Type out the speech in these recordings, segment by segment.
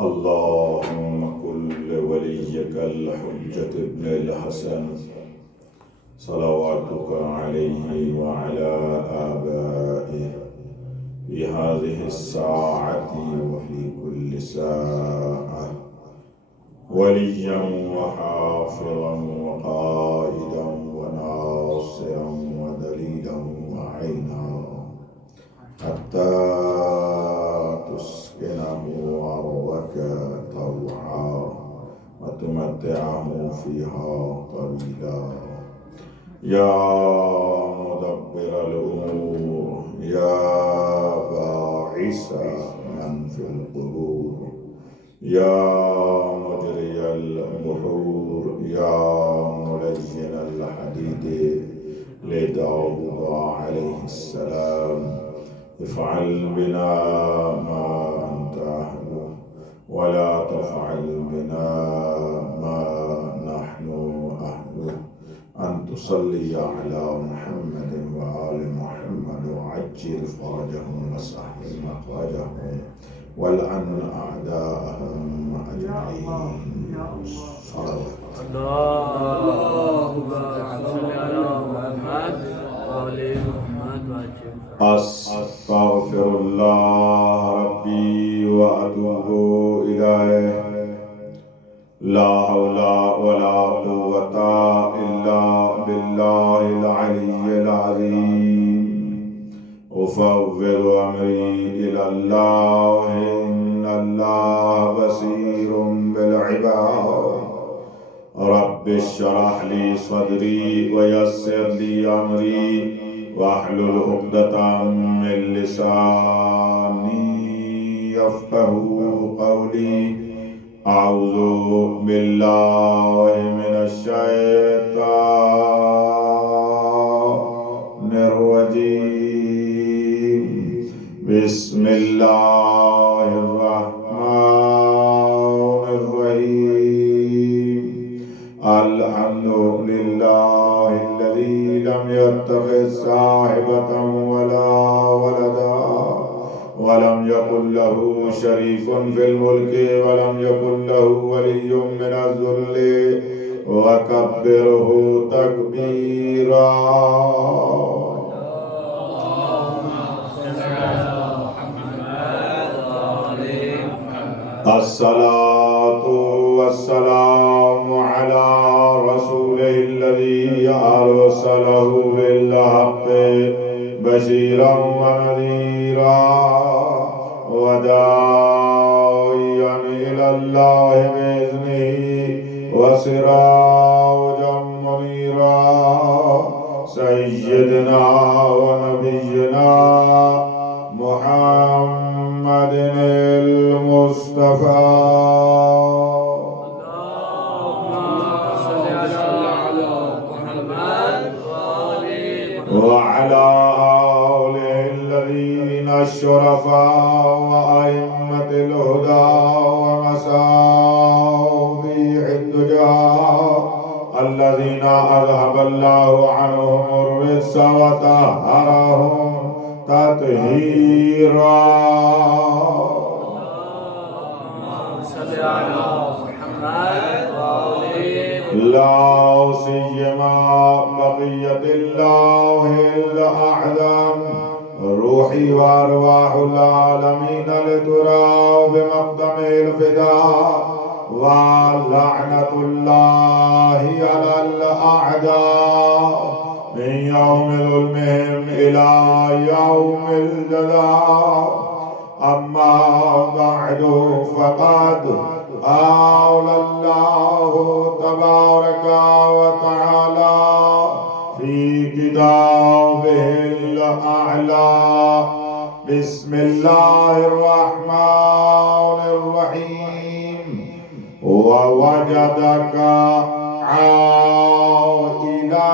اللهم كن لوليك الحجة ابن الحسن صلواتك عليه وعلى آبائه في هذه الساعة وفي كل ساعة وليا وحافظا وقائدا وناصرا ودليلا وعينا حتى تسكنه أرضك طوعا وتمتعه فيها طويلا. يا مدبر الأمور، يا باعث من في القبور، يا مجري البحور، يا ملين الحديد لداود عليه السلام، افعل بنا ما أنت أهله ولا تفعل بنا ما نحن أهله. أن تصلي على محمد وآل محمد وعجل فرجهم وسهل مخرجهم والعن أعداءهم أجمعين. صلوات اللهم صل على محمد وآل محمد وعجل. أستغفر الله ربي وأتوب إليه. لا حول ولا قوة إلا بالله العلي العظيم. أفوض أمري إلى الله إن الله بصير بالعباد. رب اشرح لي صدري ويسر لي أمري واحلل عقدة من لساني يفقه قولي. أعوذ بالله من الشيطان الرجيم. بسم الله الرحمن الرحيم. الحمد لله الذي لم يتخذ صاحبة ولا ولدا ولم يكن له شريك في الملك ولم يكن له ولي من الذل وكبره تكبيرا. الصلاة والسلام على رسوله الذي أرسله بالحق بشيرا ونذيرا وداعيا إلى الله بإذنه وسراجا منيرا. سيدنا ونبينا محمد المصطفى. وعلى آله الذين الشرفاء وأئمة الهدى ومصابيح الدجى الذين أذهب الله عنهم الرجس وطهرهم تطهيرا. لا سيما بقية الله الأعظم روحي وأرواح العالمين لترى بمقدم الفداء. ولعنة الله على الأعداء من يوم ظلمهم إلى يوم الجزاء. أما بعد فقد أولى الله تبارك وتعالى في كتابه الأعلى. بسم الله الرحمن الرحيم. ووجدك عائلا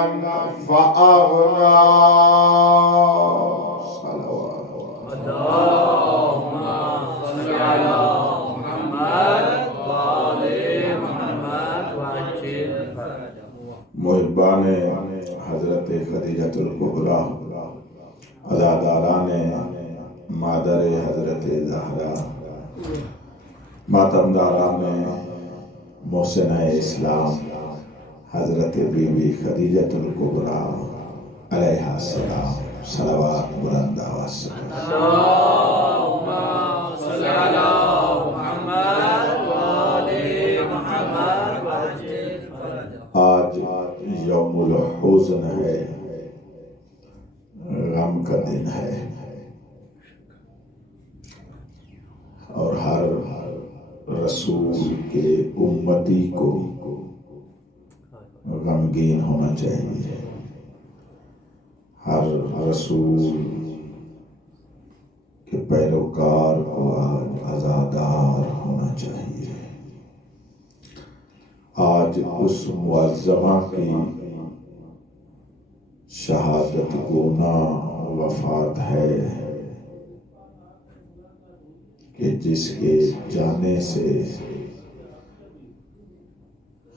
فأغنى. صلوات اللهم صل على محمد وآل محمد وعجل فرجه. محبان حضرت خدیجۃ الکبریٰ، عزاداران مادر حضرت زہرا، ماتمداران محسنہ اسلام حضرت بی بی خدیجۃ الکبریٰ علیہا السلام صلوات بلند آواز سے اللہم صل علی محمد وآل محمد وعجل فرجہ۔ آج یوم الحزن ہے، غم کا دن ہے، اور ہر رسول کے امتی کو غمگین ہونا چاہیے، ہر رسول کے پیروکار کو آج عزادار ہونا چاہیے۔ آج اس معظمہ کی شہادت گونا وفات ہے کہ جس کے جانے سے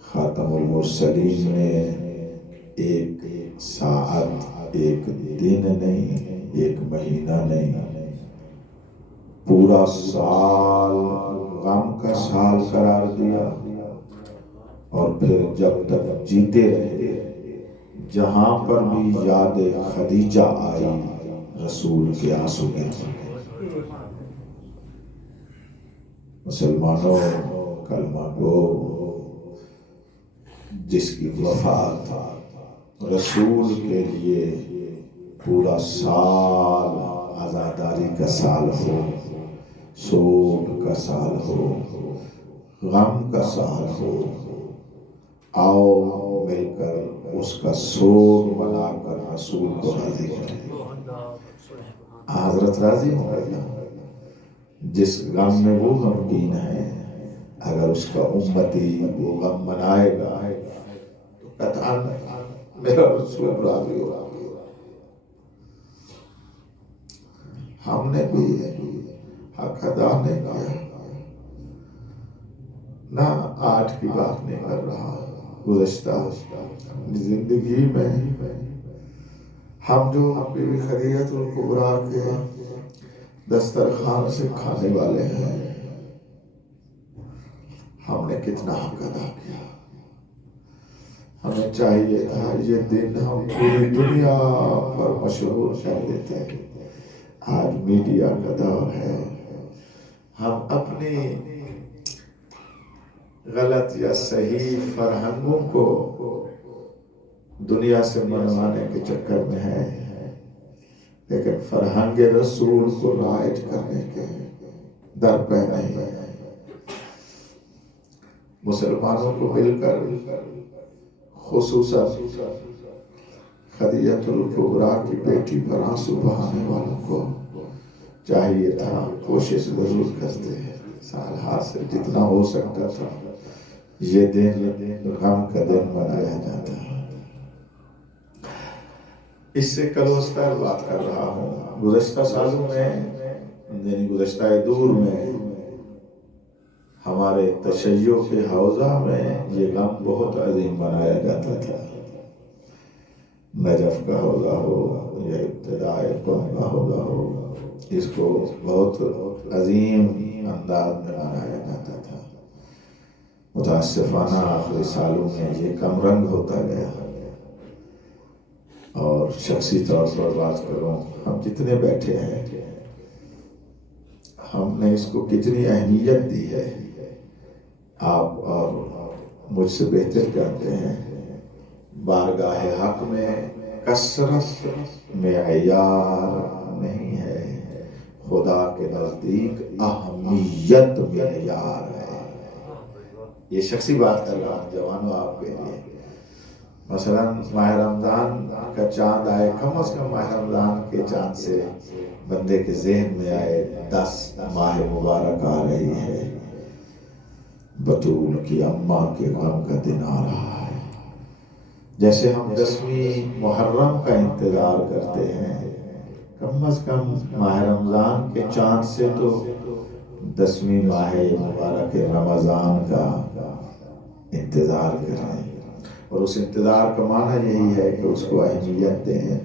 خاتم المرسلین نے ایک ساعت، ایک دن نہیں، ایک مہینہ نہیں، پورا سال غم کا سال قرار دیا، اور پھر جب تک جیتے رہے جہاں پر بھی یاد خدیجہ آئی رسول کے آنسو گرے۔ مسلمانوں، کلمہ گو، جس کی وفات رسول کے لیے پورا سال عزاداری کا سال ہو، سوگ کا سال ہو، غم کا سال ہو، آؤ مل کر اس کا سوگ منا کر رسول کو راضی کریں۔ حضرت راضی ہو گیا، جس غم میں وہ غمگین ہے، اگر اس کا امتی وہ غم منائے گا تو قطعاً میرا رسول راضی ہوگا۔ ہم نے بھی حق ادا نہیں کیا، نہ آج کی بات نہیں کر رہا، گزشتہ اپنی زندگی میں ہم جو بی بی خدیجۃ الکبریٰ کے دسترخوان سے کھانے والے ہیں، ہم نے کتنا حق ادا کیا۔ ہمیں چاہیے تھا یہ دن ہم پوری دنیا پر مشہور کر دیتے۔ آج میڈیا کا دور ہے، ہم اپنی غلط یا صحیح فرہنگوں کو دنیا سے منوانے کے چکر میں ہیں، لیکن فرہنگ رسول کو رائج کرنے کے در پہ نہیں ہے۔ مسلمانوں کو مل کر، خصوصاً خدیجۃ الکبریٰ کی بیٹی پر آنسو بہانے والوں کو چاہیے تھا کوشش ضرور کرتے، سال حاصل جتنا ہو سکتا تھا یہ دن غم کا دن منایا جاتا۔ اس سے کلوستر بات کر رہا ہوں، گزشتہ سالوں میں، یعنی گزشتہ دور میں ہمارے تشیع کے حوزہ میں یہ غم بہت عظیم منایا جاتا تھا۔ نجف کا حوزہ ہو یا ابتدائی قوم کا حوزہ ہو، اس کو بہت عظیم انداز میں منایا جاتا تھا۔ متاسفانہ آخری سالوں میں یہ کم رنگ ہوتا گیا، اور شخصی طور پر بات کروں، ہم جتنے بیٹھے ہیں ہم نے اس کو کتنی اہمیت دی ہے، آپ اور مجھ سے بہتر جانتے ہیں۔ بارگاہ حق میں کثرت معیار نہیں ہے، خدا کے نزدیک اہمیت معیار ہے۔ یہ شخصی بات کر رہا ہوں جوانوں آپ کے لیے۔ مثلا ماہ رمضان کا چاند آئے، کم از کم ماہ رمضان کے چاند سے بندے کے ذہن میں آئے 10 ماہ مبارک آ رہی ہے، بطول کی اماں کے غم کا دن آ رہا ہے۔ جیسے ہم 10ویں محرم کا انتظار کرتے ہیں، کم از کم ماہ رمضان کے چاند سے تو 10ویں ماہ مبارک رمضان کا انتظار کریں، اور اس انتظار کا معنی یہی ہے کہ اس کو اہمیت دیں،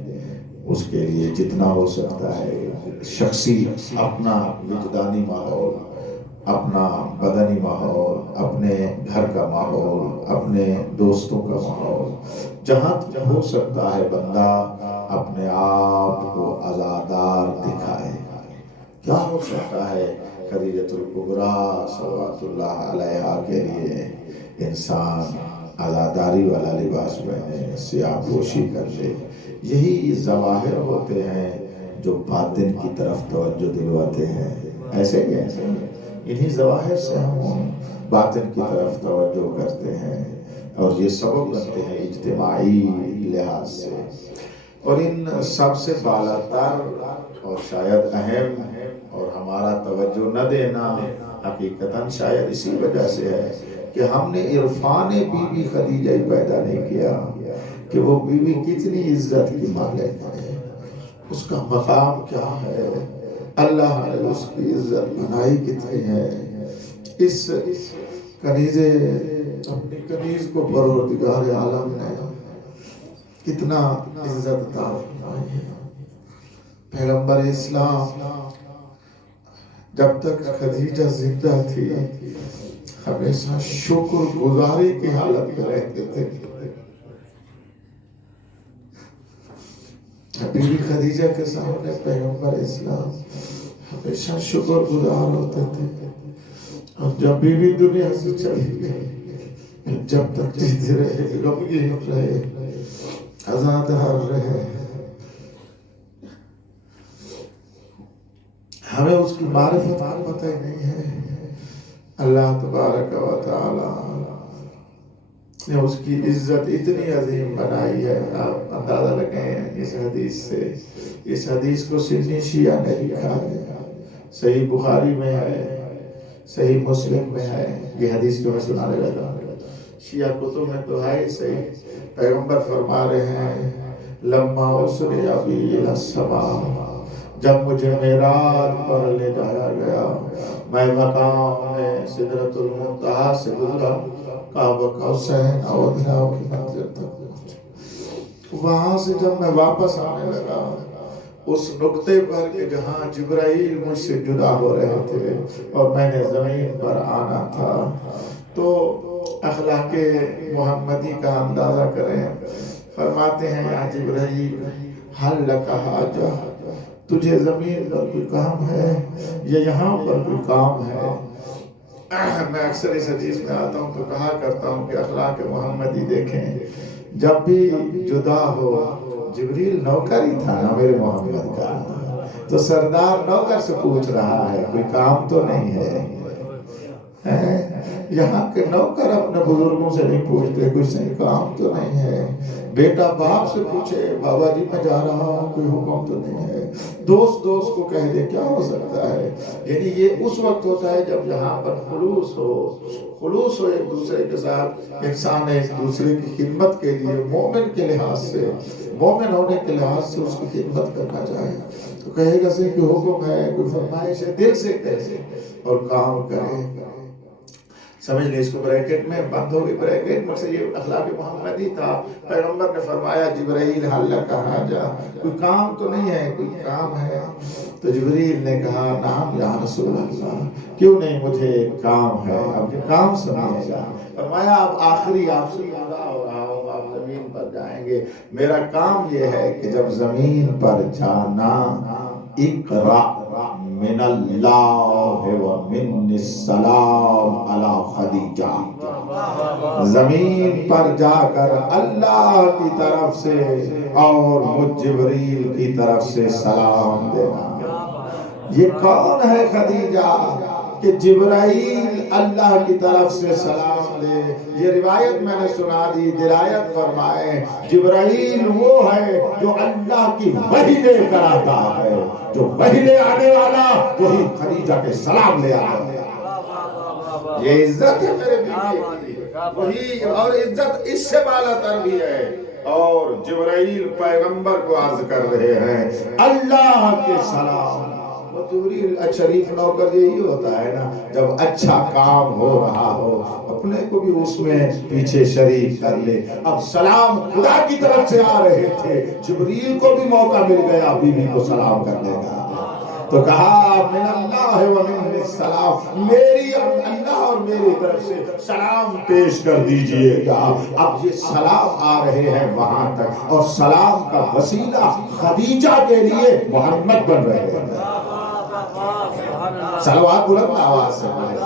اس کے لیے جتنا ہو سکتا ہے شخصی اپنا وجدانی ماحول اپنا بدنی ماحول، اپنے گھر کا ماحول، اپنے دوستوں کا ماحول، جہاں ہو سکتا ہے بندہ اپنے آپ کو عزادار دکھائے۔ کیا ہو سکتا ہے خدیجۃ الکبریٰ صلوات اللہ علیہا کے لیے انسان عزاداری والا لباس پہنے، سیاہ پوشی کر لے۔ یہی ظواہر ہوتے ہیں جو باطن کی طرف توجہ دلواتے ہیں۔ ایسے ہی انہی ظواہر سے ہم باطن کی طرف توجہ کرتے ہیں اور یہ سبب بنتے ہیں اجتماعی لحاظ سے۔ اور ان سب سے بالا تر اور شاید اہم اور ہمارا توجہ نہ دینا حقیقتاً شاید اسی وجہ سے ہے کہ ہم نے عرفان بی بی خدیجہ ہی پیدا نہیں کیا کہ وہ بی بی کتنی عزت کی مالک ہے، اس کا مقام کیا ہے، اللہ نے اس کی عزت بنائی کتنی ہے۔ اس کنیزے اپنی کنیز کو پروردگار عالم نے کتنا عزت عطا فرمائی ہے۔ پیغمبر اسلام جب تک خدیجہ زندہ تھی ہمیشہ شکر گزاری کی حالت میں رہتے تھے۔ بی بی خدیجہ کے سامنے پیغمبر اسلام ہمیشہ شکر گزار ہوتے تھے، اور جب بی بی دنیا سے چلی گئی، جب تک جیتے رہے، غمگین رہے، عزادار رہے، ہمیں اس کی معرفت پتہ ہی نہیں ہے۔ اللہ تبارک و تعالی نے اس کی عزت اتنی عظیم بنائی ہے، آپ اندازہ لگائیں اس حدیث سے۔ اس حدیث کو سنی شیعہ نے لکھا ہے، صحیح بخاری میں ہے، صحیح مسلم میں ہے۔ یہ حدیث جو میں سنانے لگا شیعہ کتب میں تو ہے صحیح۔ پیغمبر فرما رہے ہیں لما اسری ابی الی السماء، جب مجھے معراج پر لے جایا گیا، میں مقام میں سدرۃ المنتہا سے گزرا، قاب قوسین او ادنی کی منزل تک پہنچا۔ وہاں سے جب میں واپس آنے لگا اس نقطے پر کہ جہاں جبرائیل مجھ سے جدا ہو رہے تھے اور میں نے زمین پر آنا تھا، تو اخلاق محمدی کا اندازہ کریں۔ فرماتے ہیں یا جبرائیل حل لک حاجہ، تجھے زمین پر کوئی کام ہے یا یہاں پر کوئی کام ہے؟ میں اکثر اس حدیث میں آتا ہوں تو کہا کرتا ہوں کہ اخلاق محمدی دیکھیں، جب بھی جدا ہو، جبریل نوکر ہی تھا نا میرے محمد کا، تو سردار نوکر سے پوچھ رہا ہے کوئی کام تو نہیں ہے۔ یہاں کے نوکر اپنے بزرگوں سے نہیں پوچھتے کوئی صحیح کام تو نہیں ہے، بیٹا باپ سے پوچھے بابا جی میں جا رہا ہوں کوئی حکم تو نہیں ہے، دوست کو کہہ دے کیا ہو سکتا ہے۔ یعنی یہ اس وقت ہوتا ہے جب یہاں پر خلوص ہو ایک دوسرے کے ساتھ، انسان ایک دوسرے کی خدمت کے لیے مومن کے لحاظ سے، مومن ہونے کے لحاظ سے اس کی خدمت کرنا چاہے تو کہے گا سے کوئی حکم ہے، کوئی فرمائش ہے، دل سے کہے اور کام کرے۔ سمجھ لیں اس کو بریکٹ میں بند ہو گئی، بریکٹ مقصد یہ اخلاق محمدی تھا۔ پیغمبر نے فرمایا جبرائیل حل لک حاجہ، کوئی کام تو نہیں ہے، کوئی کام ہے؟ تو جبرائیل نے کہا نعم یا رسول اللہ، کیوں نہیں، مجھے ایک کام ہے، اب یہ کام سمجھے گا۔ فرمایا اب آخری آپ سے وعدہ ہو رہا ہوں، آپ زمین پر جائیں گے، میرا کام یہ ہے کہ جب زمین پر جانا اقرأ من اللہ ومن السلام علی خدیجہ، زمین پر جا کر اللہ کی طرف سے اور مجھ جبریل کی طرف سے سلام دینا۔ یہ کون ہے خدیجہ کہ جبرائیل اللہ کی طرف سے سلام دے؟ یہ روایت میں نے سنا دی، درایت فرمائے جبرائیل وہ ہے جو اللہ کی وحی لے کر آتا ہے، جو وحی لے آنے والا وہی خدیجہ کے سلام لے آتا ہے۔ یہ عزت ہے میرے بیٹے، وہی، اور عزت اس سے بالا تر بھی ہے۔ اور جبرائیل پیغمبر کو عرض کر رہے ہیں اللہ کے سلام۔ جبریل شریف نوکر یہی ہوتا ہے نا، جب اچھا کام ہو رہا ہو اپنے کو بھی اس میں پیچھے شریک کر لے۔ اب سلام خدا کی طرف سے آ رہے تھے، جبریل کو بھی موقع مل گیا بیوی کو سلام کرنے کا۔ تو کہا من اللہ و من السلام، میری اللہ اور میری طرف سے سلام پیش کر دیجئے گا۔ اب یہ سلام آ رہے ہیں وہاں تک، اور سلام کا وسیلہ خدیجہ کے لیے محمد بن رہے ہیں۔ صلوات بلند آواز سے پڑھیں۔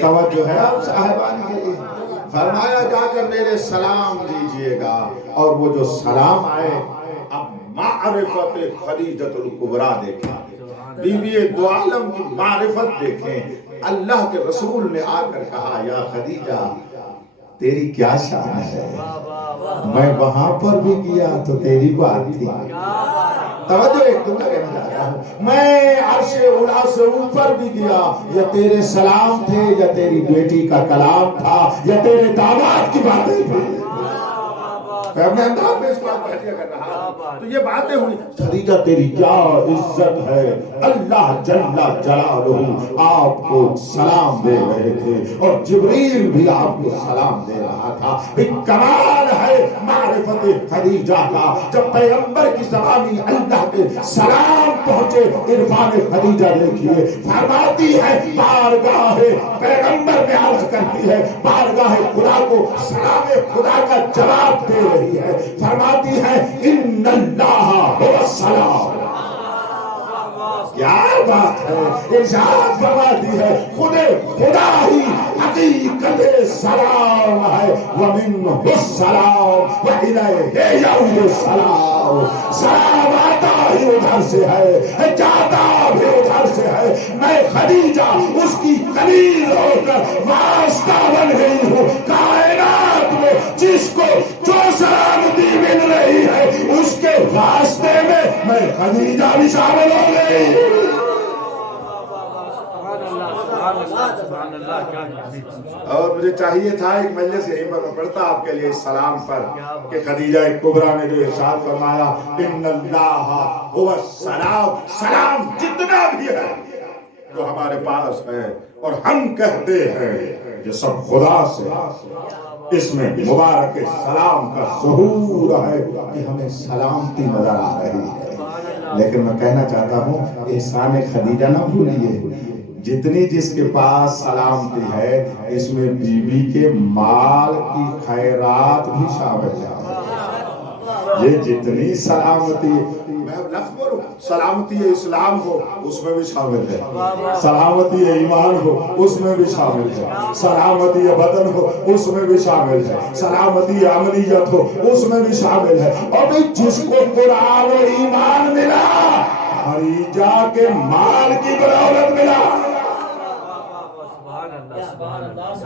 توجہ ہے اب صاحبان کے لیے۔ فرمایا جا کر میرے سلام دیجئے گا، اور وہ جو سلام آئے، اب معرفت خدیجۃ الکبریٰ دیکھیں، بی بی دو عالم کی معرفت دیکھیں۔ اللہ کے رسول نے آ کر کہا یا خدیجہ تیری کیا شان ہے، میں وہاں پر بھی گیا تو تیری بات تھی۔ توجہ ایک جملہ کہنا چاہتا ہوں، میں عرش اولا سے اوپر بھی گیا، یا تیرے سلام تھے، یا تیری بیٹی کا کلام تھا، یا تیرے داماد کی باتیں تھی۔ میں اپنے انداز میں اس کو باتیں کر رہا، تو یہ باتیں ہوئی۔ خدیجہ تیری کیا عزت ہے، اللہ جل جلالہ آپ کو سلام دے رہے تھے، اور جبریل بھی آپ کو سلام دے رہا تھا۔ کمال ہے معرفت خدیجہ کا، جب پیغمبر کی زبانی اللہ کے سلام پہنچے۔ عرفان خدیجہ دیکھیے، فرماتی ہے بارگاہ پیغمبر میں عرض کرتی ہے، بارگاہ خدا کو سلام خدا کا جواب دے رہی ہے، فرماتی ہے ان اللہ هو السلام۔ کیا بات ہے، ارشاد فرماتی ہے خدا ہی حقیقت سلام ہے، ومنہ السلام وإلیہ یعود السلام۔ سلام آتا ہی ادھر سے ہے، جاتا بھی ادھر سے ہے۔ میں خدیجہ اس کی خلیل ہو کر واسطہ بن گئی ہوں کائنات میں، جس کو جو سلامتی مل رہی ہے اس کے واسطے میں خدیجہ بھی شامل ہو گئی۔ اور مجھے چاہیے تھا ایک مجلس یہیں پر پڑھتا آپ کے لیے اس سلام پر، کہ خدیجہ کبریٰ نے جو ارشاد فرمایا ان اللہ هو السلام، سلام جتنا بھی ہے جو ہمارے پاس ہے اور ہم کہتے ہیں یہ سب خدا سے، اس میں مبارک سلام کا ظہور ہے کہ ہمیں سلامتی نظر آ رہی ہے۔ لیکن میں کہنا چاہتا ہوں احسان خدیجہ نہ بھولیے، جتنی جس کے پاس سلامتی ہے اس میں بی بی کے مال کی خیرات بھی شامل ہے۔ یہ جتنی سلامتی، میں اب لفظ بولوں، سلامتی اسلام ہو اس میں بھی شامل ہے، سلامتی ایمان ہو اس میں بھی شامل ہے، سلامتی بدن ہو اس میں بھی شامل ہے، سلامتی عملیت ہو اس میں بھی شامل ہے۔ اور جس کو قرآن و ایمان ملا، خدیجہ کے مال کی بدولت ملا،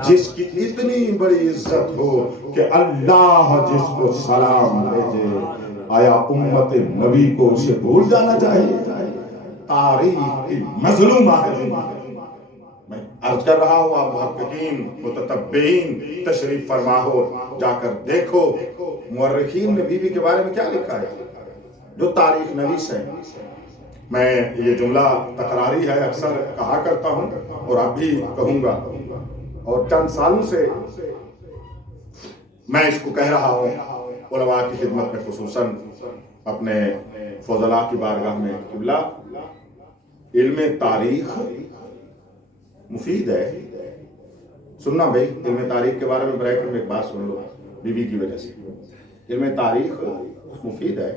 جس کی اتنی بڑی عزت ہو کہ اللہ جس کو سلام بھیجے، آیا امت نبی کو اسے بھول جانا چاہیے؟ تاریخ کی مظلومہ ہے۔ میں عرض کر رہا ہوں، آپ محققین متتبعین تشریف فرما ہو، جا کر دیکھو مورخین نے بی بی کے بارے میں کیا لکھا ہے، جو تاریخ نویس ہے۔ میں یہ جملہ تکراری ہے، اکثر کہا کرتا ہوں اور اب بھی کہوں گا، اور چند سالوں سے میں اس کو کہہ رہا ہوں علماء کی خدمت میں، خصوصاً اپنے فضلاء کی بارگاہ میں، قبلہ علم تاریخ مفید ہے۔ سننا بھائی، علم تاریخ کے بارے میں برائے کر میں ایک بات سن لو، بی بی کی وجہ سے علم تاریخ مفید ہے،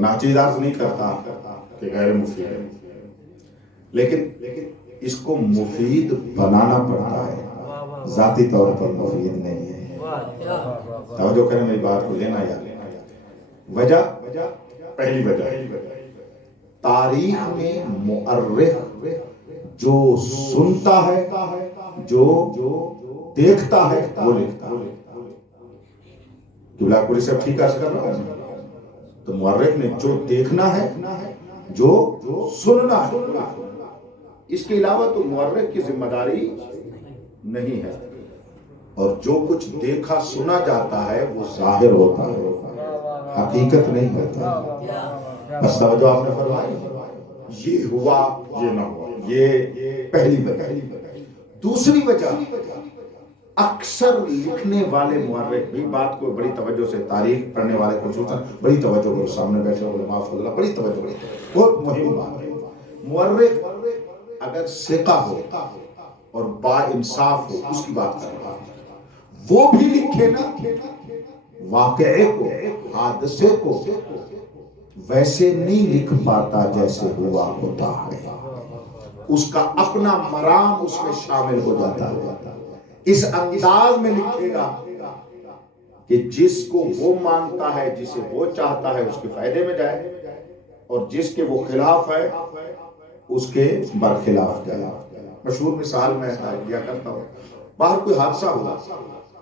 ناچیز عرض نہیں کرتا کہ غیر مفید ہے، لیکن اس کو مفید بنانا پڑتا ہے، ذاتی طور پر مفید نہیں ہے۔ توجہ کریں میری بات کو، لینا یا وجہ، پہلی وجہ تاریخ میں مؤرخ جو سنتا ہے، جو دیکھتا ہے وہ لکھتا ہے۔ قبلہ پوری سب ٹھیک عرض کر رہا ہوں، تو مؤرخ نے جو دیکھنا ہے، جو سننا ہے، اس کے علاوہ تو مؤرخ کی ذمہ داری نہیں ہے۔ اور جو کچھ دیکھا سنا جاتا ہے وہ ظاہر ہوتا ہے، حقیقت نہیں ہوتا۔ بس توجہ آپ نے فرمائی، یہ ہوا یہ نہ ہوا، یہ پہلی وجہ۔ دوسری وجہ اکثر لکھنے والے مورخ بھی، بات کو بڑی توجہ سے، تاریخ پڑھنے والے خصوصاً بڑی توجہ کو، سامنے بیٹھے علماء فضلہ بڑی توجہ، بہت مہم بات ہے، مورخ اگر ثقہ ہو اور با انصاف ہو، اس کی بات کر رہا ہے، وہ بھی لکھے نا واقعے کو، حادثے کو ویسے نہیں لکھ پاتا جیسے ہوا ہوتا ہے، اس کا اپنا مرام اس میں شامل ہو جاتا ہے، اس انداز میں لکھے گا کہ جس کو وہ مانتا ہے، جسے وہ چاہتا ہے، اس کے فائدے میں جائے، اور جس کے وہ خلاف ہے اس کے برخلاف جائے۔ مشہور مثال میں دیا کرتا ہوں، باہر کوئی حادثہ ہوا،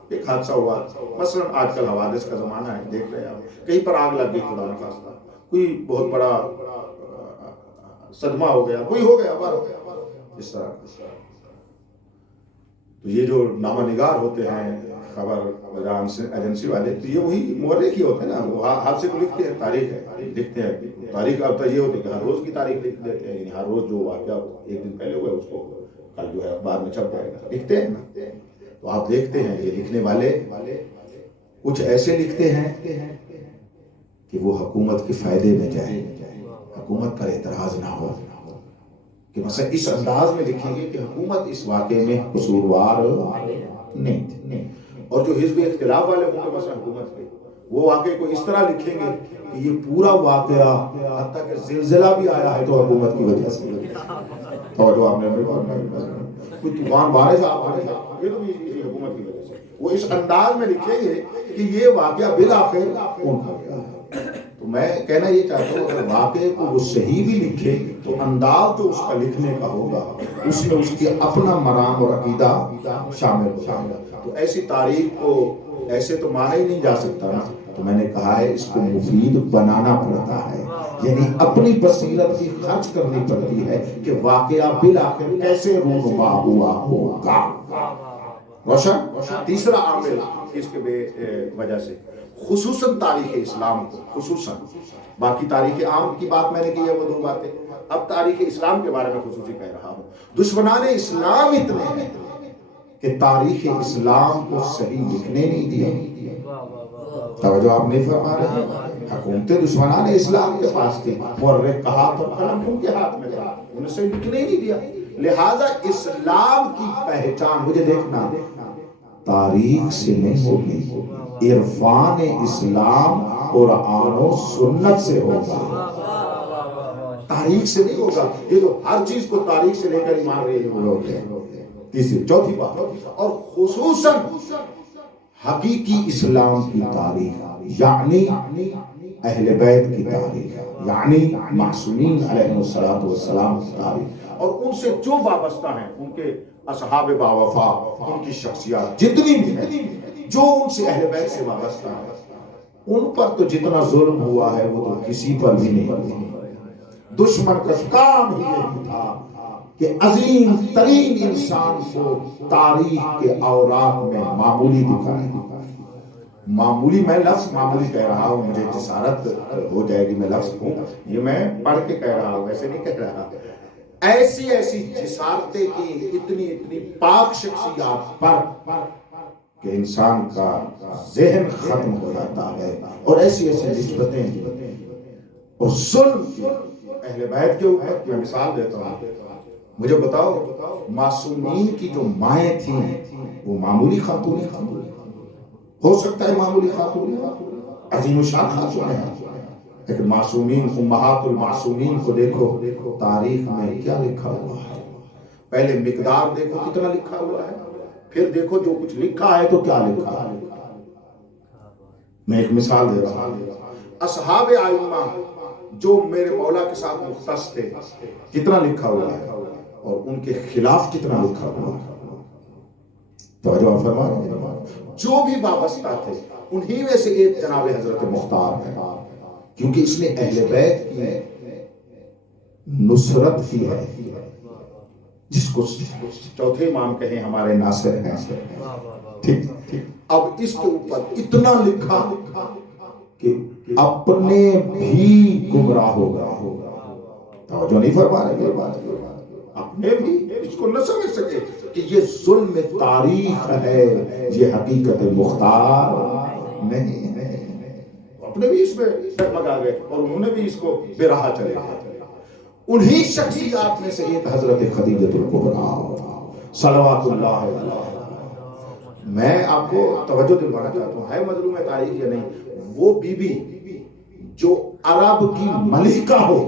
ایک حادثہ ہوا، مثلا آج کل حوادث کا زمانہ ہے، دیکھ رہے ہیں کہیں پر آگ لگ گئی، خدا نہ خواستہ کوئی بہت بڑا صدمہ ہو گیا، کوئی ہو گیا اس طرح، تو یہ جو نامہ نگار ہوتے ہیں، خبر ایجنسی والے، تو یہ وہی مورخ ہی ہوتے ہیں نا، وہ حادثے کو لکھتے ہیں، تاریخ ہے، لکھتے ہیں تاریخ۔ اب تو یہ ہوتی ہے کہ ہر روز کی تاریخ لکھ دیتے ہیں، یعنی ہر روز جو واقعہ ایک دن پہلے ہوا ہے اس کو کل جو ہے اخبار میں چھپ جائے گا، لکھتے ہیں نا۔ تو آپ دیکھتے ہیں یہ لکھنے والے کچھ ایسے لکھتے ہیں کہ وہ حکومت کے فائدے میں جائے، حکومت پر اعتراض نہ ہو، کہ مثلا اس انداز میں لکھیں گے کہ حکومت اس واقعے میں قصوروار نہیں تھی، اور جو حزب اختلاف والے ہوں گے مثلا حکومت کے، وہ واقعے کو اس طرح لکھیں گے کہ یہ پورا واقعہ حتیٰ کہ زلزلہ بھی آیا ہے تو حکومت کی وجہ سے، توجہ آپ نے کوئی طوفان بارش یہ تو بھی حکومت کی وجہ سے، وہ اس انداز میں لکھیں گے کہ یہ واقعہ بالآخر ان کا گیا ہے۔ تو میں کہنا یہ چاہتا ہوں اگر واقعے کو وہ صحیح بھی لکھے تو انداز جو اس کا لکھنے کا ہوگا اس میں اس کے اپنا مرام اور عقیدہ شامل ہو جائے گا۔ تو ایسی تاریخ کو ایسے تو مانا ہی نہیں جا سکتا نا، تو میں نے کہا ہے اس کو مفید بنانا پڑتا ہے، یعنی اپنی بصیرت کی خرچ کرنی پڑتی ہے کہ واقعہ بالآخر کیسے رونما ہوا ہوگا۔ روشن؟ تیسرا عامل اس کے وجہ سے خصوصاً تاریخ اسلام کو، خصوصاً باقی تاریخ عام کی بات میں نے کی ہے وہ دو باتیں، اب تاریخ اسلام کے بارے میں خصوصی کہہ رہا ہوں۔ دشمنان اسلام اتنے ہیں کہ تاریخ اسلام کو صحیح لکھنے نہیں دیا۔ توجہ آپ نہیں فرما رہے، حکومت دشمنان اسلام کے پاس تھی، مورخ کا ہاتھ اور قلم ان کے ہاتھ میں تھا، انہیں صحیح لکھنے نہیں دیا، لہذا اسلام کی پہچان، مجھے دیکھنا، تاریخ سے نہیں ہوگی، عرفان اسلام قرآن و سنت سے ہوگا، تاریخ سے نہیں ہوگا۔ یہ تو ہر چیز کو تاریخ سے لے کر ہی مان رہے ہوتے ہیں۔ تیسری چوتھی بات، اور خصوصاً حقیقی اسلام کی تاریخ، یعنی اہل بیت کی تاریخ، یعنی معصومین علیہ السلام کی تاریخ، اور ان سے جو وابستہ ہیں، ان کے اصحاب باوفا، ان کی شخصیات جتنی بھی ہیں، جو ان سے اہل بیت سے وابستہ ہیں، ان پر تو جتنا ظلم ہوا ہے وہ تو کسی پر بھی نہیں ہوا۔ دشمن کا کام ہی یہی تھا کہ عظیم ترین انسان کو تاریخ کے اوراق میں معمولی دکھائے۔ معمولی، میں لفظ معمولی کہہ رہا ہوں، مجھے جسارت ہو جائے گی میں لفظ کو، یہ میں پڑھ کے کہہ رہا ہوں، ویسے نہیں کہہ رہا۔ ایسی ایسی جسارتیں کی، اتنی اتنی پاک شخصیات پر کہ انسان کا ذہن ختم ہو جاتا ہے، اور ایسی ایسی نسبتیں اور ظلم کی اہل بیت کے اوپر۔ میں مثال دیتا ہوں، مجھے بتاؤ معصومین کی جو مائیں تھیں وہ معمولی خاتون ہو سکتا ہے، معمولی خاتون عظیم الشان خاتون ہیں، لیکن معصومین امہات المعصومین کو دیکھو تاریخ میں کیا لکھا ہوا ہے، پہلے مقدار دیکھو کتنا لکھا ہوا ہے، پھر دیکھو جو کچھ لکھا ہے تو کیا لکھا ہے۔ میں ایک مثال دے رہا ہوں، اصحاب ائمہ جو میرے مولا کے ساتھ مختص تھے، کتنا لکھا ہوا ہے، اور ان کے خلاف کتنا لکھا ہوا ہے۔ توجہ فرما رہے ہیں، جو بھی وابستہ تھے انہی میں سے ایک جناب حضرت مختار ہے، کیونکہ اس نے اہل بیت کی نصرت کی ہے، جس کو چوتھے امام کہیں ہمارے ناصر ہیں۔ ٹھیک، اب اس کے اوپر اتنا لکھا کہ اپنے بھی گمراہ ہو گئے۔ توجہ نہیں فرما رہے، اپنے بھی اس کو نہ سمجھ سکے، کہ یہ ظلم تاریخ ہے، یہ حقیقت مختار نہیں ہے۔ اپنے بھی اس میں ڈگمگا گئے اور انہوں نے بھی اس کو بے راہ چلے گئے۔ انہی شخصیات میں سے ایک حضرت خدیجہ الکبریٰ صلوات اللہ علیہ۔ میں آپ کو توجہ دلوانا چاہتا ہوں، ہے مظلوم تاریخ یا نہیں، وہ بی بی جو عرب کی ملکہ ہو،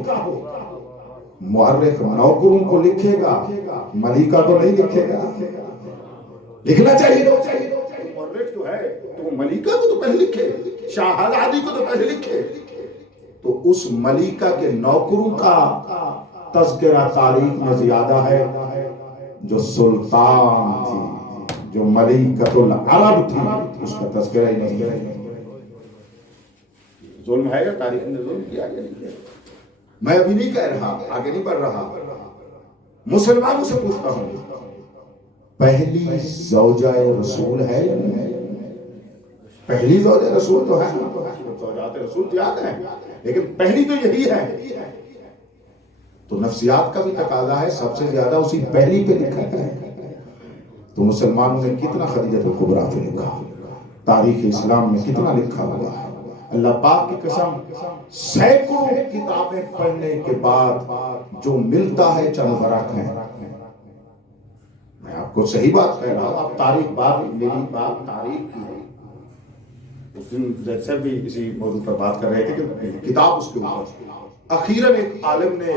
مورخ نوکروں کو لکھے گا، ملکہ کو نہیں لکھے گا۔ لکھنا چاہیے مورخ جو ہے تو وہ ملکہ کو تو پہلے لکھے، شاہزادی کو تو پہلے لکھے۔ تو اس ملکہ کے نوکروں کا تذکرہ تاریخ میں زیادہ ہے جو سلطان تھی، جو ملکۃ العرب تھی، اس کا تذکرہ ہی نہیں ہے۔ ظلم ہے یا تاریخ نے ظلم کیا یا نہیں کیا؟ میں ابھی نہیں کہہ رہا، آگے نہیں بڑھ رہا، مسلمانوں سے پوچھتا ہوں، پہلی زوجہ رسول ہے یا نہیں؟ پہلی زوجہ رسول تو ہے، زوجات رسول زیادہ ہیں لیکن پہلی تو یہی ہے۔ تو نفسیات کا بھی تقاضا ہے، سب سے زیادہ اسی پہلی پہ لکھا ہے۔ تو مسلمانوں نے کتنا خدیجہ الکبریٰ پہ لکھا، تاریخ اسلام میں کتنا لکھا ہوا ہے۔ اللہ پاک کی قسم، سینکڑوں کتابیں پڑھنے کے بعد جو ملتا ہے چند ورق ہیں۔ میں آپ کو صحیح بات کہہ رہا ہوں، اب تاریخ بات، میری بات تاریخ کی ہے۔ اس دن جیسے بھی اسی موضوع پر بات کر رہے تھے کہ کتاب اس کے اوپر اخیراً ایک عالم نے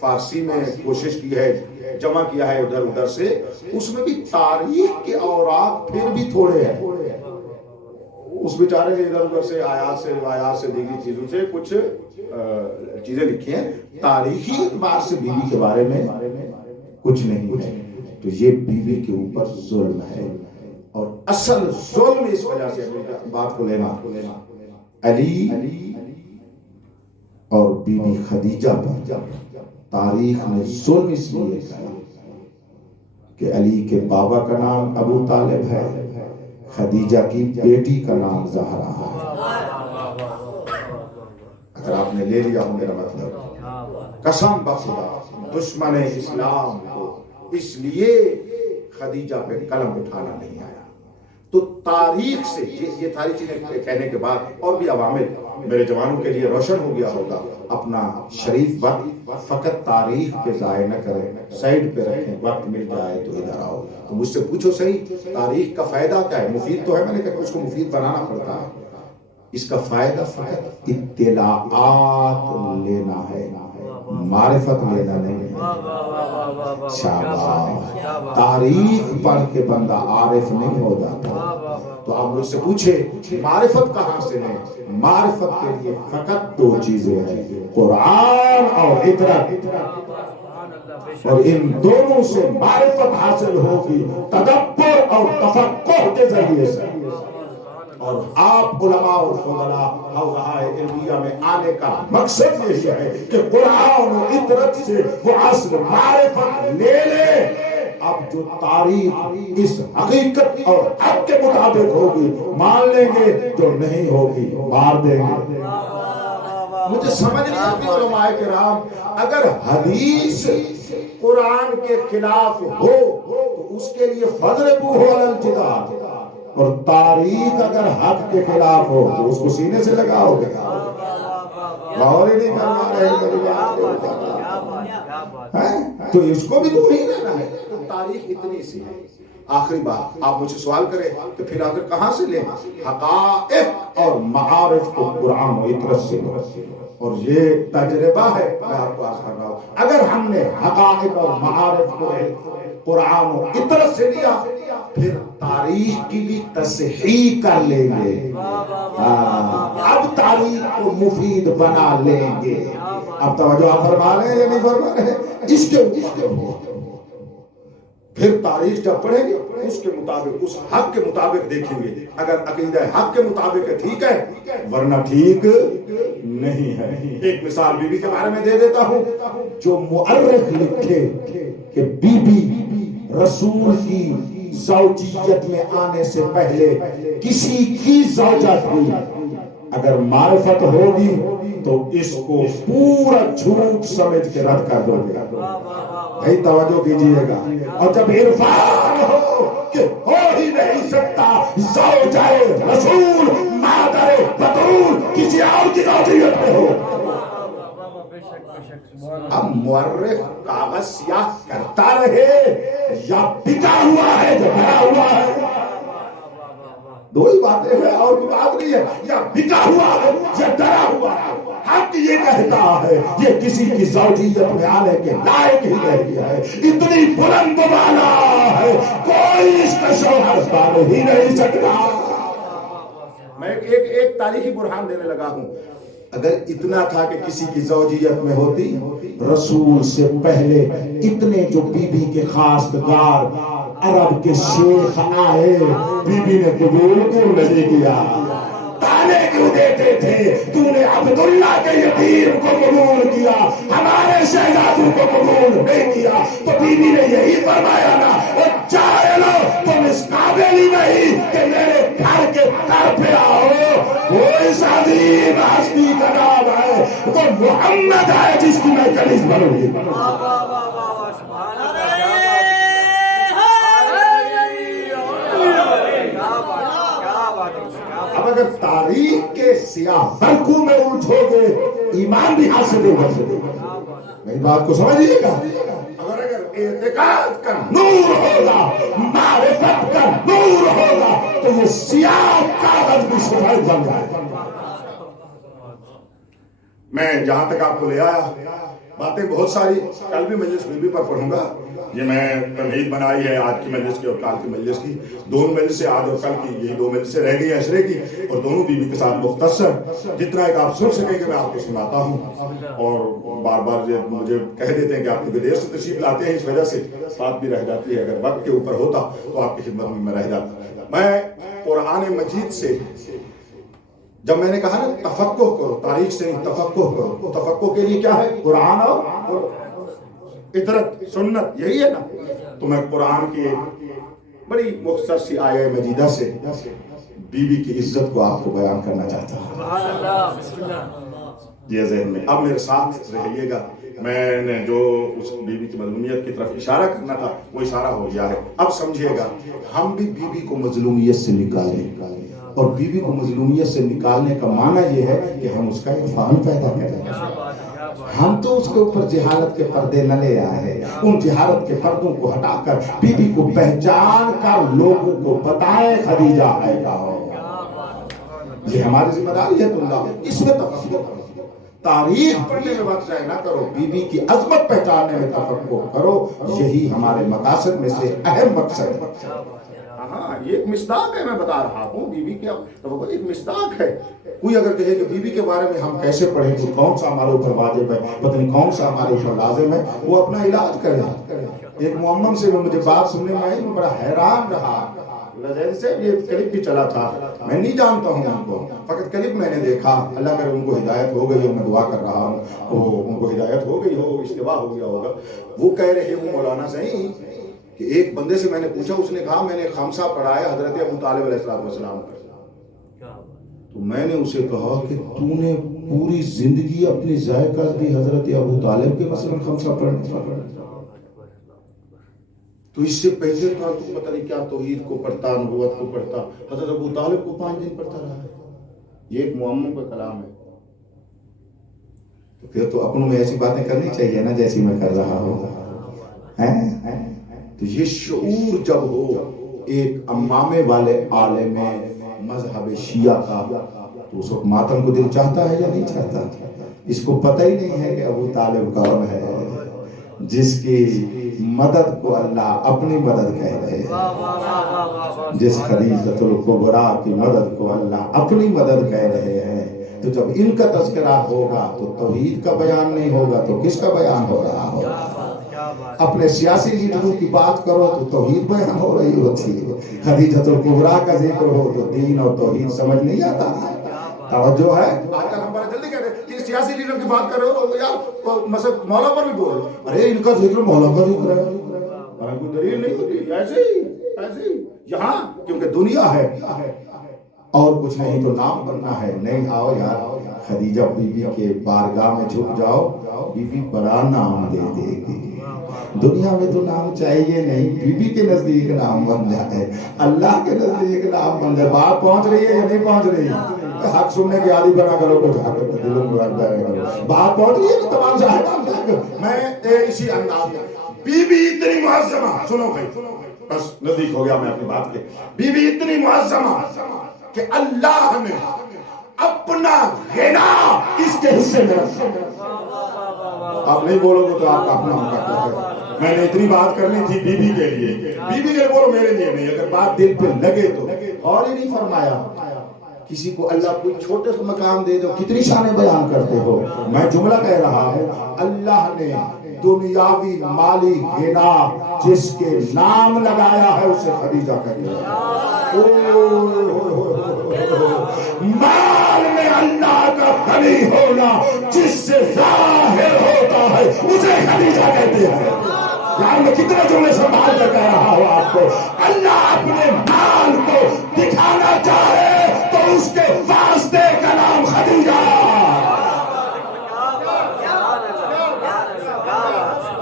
فارسی میں کوشش کی ہے، جمع کیا ہے ادھر ادھر سے، اس میں بھی تاریخ کے اوراق پھر بھی تھوڑے ہیں۔ اس بیچارے نے ادھر ادھر سے آیات سے روایات سے دیگری چیزوں سے کچھ چیزیں لکھی ہیں، تاریخی اعتبار سے بیوی کے بارے میں کچھ نہیں ہے۔ تو یہ بیوی کے اوپر ظلم ہے، اور اصل ظلم اس وجہ سے بات کو لینا علی اور بی بی خدیجہ پر تاریخ نے ظلم اس لیے کیا کہ علی کے بابا کا نام ابو طالب ہے، خدیجہ کی بیٹی کا نام زہرا ہے۔ اگر آپ نے لے لیا ہو میرا مطلب، قسم بخدا دشمن اسلام کو اس لیے خدیجہ پہ قلم اٹھانا نہیں آیا۔ تو تاریخ سے یہ ساری چیزیں کہنے کے بعد اور بھی عوامل میرے جوانوں کے لیے روشن ہو گیا ہوگا۔ اپنا شریف وقت فقط تاریخ پہ ضائع نہ کریں، سائڈ پہ رکھیں، وقت مل جائے تو ادھر آؤ۔ تو مجھ سے پوچھو صحیح، تاریخ کا فائدہ کیا ہے؟ مفید تو ہے، میں نے کہا اس کو مفید بنانا پڑتا ہے۔ اس کا فائدہ فقط اطلاعات لینا ہے، معرفت لینا نہیں ہے۔ شاباش، تاریخ پڑھ کے بندہ عارف نہیں ہو جاتا۔ تو آپ مجھ سے پوچھے معرفت کہاں سے لیں؟ معرفت کے لیے فقط دو چیزیں ہیں، قرآن اور اطرت، اور ان دونوں سے معرفت حاصل ہوگی تدبر اور تفقہ کے ذریعے سے۔ اور آپ علماء اور فضلاء حوزہ علمیہ میں آنے کا مقصد یہی ہے کہ قرآن و اطرت سے وہ اصل معرفت لے لے۔ اب جو تاریخ اس حقیقت اور حق کے مطابق ہوگی مان لیں گے، جو نہیں ہوگی مار دیں گے۔ مجھے سمجھ نہیں آتی علماء کرام، اگر حدیث قرآن کے خلاف ہو تو اس کے لیے فضربوہ علی الجدار، اور تاریخ اگر حق کے خلاف ہو تو اس کو سینے سے لگاؤ گے۔ غور ہی نہیں کرنا ہے، تو اس کو بھی تو وہی رہنا ہے۔ تو تاریخ اتنی سی ہے۔ آخری بات، آپ مجھے سوال کریں تو پھر آخر کہاں سے لیں؟ حقائق اور معارف کو قرآن و اطرت سے لو، اور یہ تجربہ ہے میں آپ کو عرض کر رہا ہوں۔ اگر ہم نے حقائق اور معارف کو قرآن و اطرت سے لیا، پھر تاریخ کی بھی تصحیح کر لیں گے، اب تاریخ کو مفید بنا لیں گے۔ اب توجہ آپ فرما رہے ہیں یا نہیں فرما رہے ہیں؟ اس کے پھر تاریخ جب پڑھیں گے اس کے مطابق، اس حق کے مطابق دیکھیں گے۔ اگر عقیدہ حق کے مطابق ہے ٹھیک ہے، ورنہ ٹھیک نہیں ہے۔ ایک مثال بی بی کے بارے میں دے دیتا ہوں۔ جو مؤرخ لکھے کہ بی بی رسول کی زوجیت میں آنے سے پہلے کسی کی زوجہ تھی، اگر معرفت ہوگی تو اس کو پورا جھوٹ سمجھ کے رد کر دو گے. بھائی توجہ کیجئے گا. اور جب عرفان ہو کہ ہو ہی نہیں سکتا زوجہ رسول مادر بطول کسی اور کی زوجیت میں ہو. اب مورخ کاغذ سیاہ کرتا رہے یا بکا ہوا ہے جو بھرا ہوا ہے. دو ہی باتیں ہیں اور کوئی بات نہیں ہے. یا بکا ہوا ہے یا ڈرا ہوا ہے. حق یہ کہتا ہے یہ کسی کی زوجیت میں آنے کے لائق ہی نہیں ہے. اتنی بلند بالا ہے کوئی اس کا شوہر بن ہی نہیں سکتا. میں ایک تاریخی برہان دینے لگا ہوں. اگر اتنا تھا کہ کسی کی زوجیت میں ہوتی رسول سے پہلے اتنے جو بی بی کے خاصگار عرب کے شیخ آئے بی بی نے قبول کیوں نہیں کیا؟ تانے کیوں دیتے تھے؟ تو نے عبداللہ کے یتیم کو قبول کیا ہمارے شہزادوں کو قبول نہیں کیا. تو بی بی نے یہی فرمایا نا او جاہلو تم اس قابل ہی نہیں کہ میرے گھر کے در پہ آؤ. وہ اس عظیم ہستی کا نام ہے وہ محمد ہے جس کی میں کنیز بنوں گی. اب اگر تاریخ کے سیاہ برقوں میں الجھو گے ایمان بھی ہاتھ سے نہیں بچ سکے. میری بات کو سمجھیے گا. اگر اعتقاد کا نور ہوگا معرفت کا نور ہوگا تو یہ سیاہ کاغذ بھی سفید بن جائے. میں جہاں تک آپ کو لے آیا باتیں بہت ساری کل بھی مجلس بی بی پر پڑھوں گا. یہ میں تمہید بنائی ہے آج کی مجلس کی اور کل کی مجلس کی. دونوں مجلس سے آج اور کل کی یہی دو مجلس سے رہ گئی عشرے کی اور دونوں بی بی کے ساتھ مختصر جتنا ایک آپ سن سکیں کہ میں آپ کو سناتا ہوں. اور بار بار مجھے کہہ دیتے ہیں کہ آپ دیر سے تشریف لاتے ہیں اس وجہ سے بات بھی رہ جاتی ہے. اگر وقت کے اوپر ہوتا تو آپ کی خدمت میں رہ جاتا. میں قرآن مجید سے جب میں نے کہا نا تفقہ کرو تاریخ سے نہیں تفقہ کرو. تفقہ کے لیے کیا ہے؟ قرآن اور اطرت سنت یہی ہے نا. تو میں قرآن کی بڑی مختصر سی آیہ مجیدہ سے بی بی کی عزت کو آپ کو بیان کرنا چاہتا ہوں. سبحان اللہ بسم اللہ. یہ ذہن میں اب میرے ساتھ رہیے گا. میں نے جو اس بی بی کی مظلومیت کی طرف اشارہ کرنا تھا وہ اشارہ ہو گیا ہے. اب سمجھیے گا ہم بھی بی بی کو مظلومیت سے نکالیں اور بی بی کو مظلومیت سے نکالنے کا معنی یہ ہے کہ ہم اس کا عرفان پیدا کریں. ہم تو اس کے اوپر جہالت کے پردے نہ لے آئے ہیں. ان جہالت کے پردوں کو ہٹا کر بی بی کو پہچان کر لوگوں کو بتائیں خدیجہ ہے کہاں. یہ ہماری ذمہ داری ہے. اللہ اس میں تفکر کرو. تاریخ پڑھنے میں وقت ضائع نہ کرو. بی بی کی عظمت پہچاننے میں تفکر کرو. یہی ہمارے مقاصد میں سے اہم مقصد ہے. ہاں یہ ایک مصداق ہے. میں بتا رہا ہوں بی بی کیا ایک مصداق ہے. کوئی اگر کہے کہ بی بی کے بارے میں ہم کیسے پڑھیں تو کون سا ہمارے اوپر واجب ہے پتہ نہیں کون سا ہمارے اوپر لازم ہے وہ اپنا علاج کرے. ایک معمم سے مجھے بات سننے میں آئی میں بڑا حیران رہا. یہ کلپ بھی چلا تھا. میں نہیں جانتا ہوں ان کو فقط کلپ میں نے دیکھا. اللہ کرے ان کو ہدایت ہو گئی ہو. میں دعا کر رہا ہوں ان کو ہدایت ہو گئی ہو اشتباہ ہو گیا ہوگا. وہ کہہ رہے ہوں مولانا صحیح کہ ایک بندے سے میں نے پوچھا اس نے کہا میں نے خمسہ پڑھایا حضرت ابو طالب علیہ السلام پر. تو میں نے اسے کہا کہ تو نے پوری زندگی اپنی ضائع کر دی حضرت ابو طالب کے مثلا خمسہ پڑھنے پر. تو اس سے پہلے تو پتہ نہیں کیا توحید کو پڑھتا نبوت کو پڑھتا. حضرت ابو طالب کو 5 دن پڑھتا رہا ہے. یہ ایک معمم کا کلام ہے. تو پھر تو اپنوں میں ایسی باتیں کرنی چاہیے نا جیسی میں کر رہا ہوں. تو یہ شعور جب ہو ایک امامے والے عالم مذہب شیعہ کا تو اس وقت ماتم کو دل چاہتا ہے یا نہیں چاہتا. اس کو پتہ ہی نہیں ہے کہ ابو طالب کون ہے جس کی مدد کو اللہ اپنی مدد کہہ رہے ہیں. جس خدیجۃ الکبریٰ کی مدد کو اللہ اپنی مدد کہہ رہے ہیں. تو جب ان کا تذکرہ ہوگا تو توحید کا بیان نہیں ہوگا تو کس کا بیان ہو رہا ہوگا. اپنے سیاسی لیڈروں کی بات کرو تو توحید بیان ہو رہی ہوتی ہے. خدیجۃ الکبریٰ کا ذکر ہو تو دین اور توحید سمجھ نہیں آتا. توجہ ہے. آج کل ہم بڑا جلدی کہتے ہیں کہ سیاسی لیڈر کی بات کر رہے ہو یار مثلا مولا پر بھی بول. ارے ان کا ذکر مولا کا ذکر ہے. کوئی دلیل نہیں ہوتی. ایسے ہی یہاں کیونکہ دنیا ہے اور کچھ نہیں تو نام بننا ہے. نہیں آؤ یار خدیجہ بی بی کے بارگاہ میں جھک جاؤ, بی بی بڑا نام دے دے گی. دنیا میں تو نام چاہیے نہیں, بی بی کے نزدیک نام بن جائے, اللہ کے نزدیک نام بن جائے. بات پہنچ رہی ہے یا نہیں پہنچ رہی ہے؟ حق سننے کی عادی بنا کرو کچھ حق دلوں میں بن جائے کرو. بات پہنچ رہی ہے کہ تمام صاحبان تک؟ میں اسی انداز میں بی بی اتنی معظمہ, سنو بھائی بس نزدیک ہو گیا میں اپنی بات کے. بی بی اتنی معظمہ کہ اللہ نے اپنا غنا اس کے حصے میں رکھا. آپ نہیں بولو گے تو آپ کا اپنا ہوگا. میں نے اتنی بات کرنی تھی بی بی کے لیے, بی بی کے لیے بولو, میرے لیے نہیں. اگر بات دل پہ لگے تو. اور ہی نہیں فرمایا کسی کو اللہ کوئی چھوٹے سے مقام دے دو, کتنی شانیں بیان کرتے ہو. میں جملہ کہہ رہا ہوں, اللہ نے دنیاوی مالی غنا جس کے نام لگایا ہے اسے خدیجہ کر دیا. مال میں اللہ کا غنی ہونا جس سے ظاہر ہوتا ہے اسے خدیجہ کہتے ہیں. یار میں کتنے جملے سنبھال کر کہہ رہا ہوں آپ کو. اللہ اپنے مال کو دکھانا چاہے تو اس کے واسطے کا نام خدیجہ.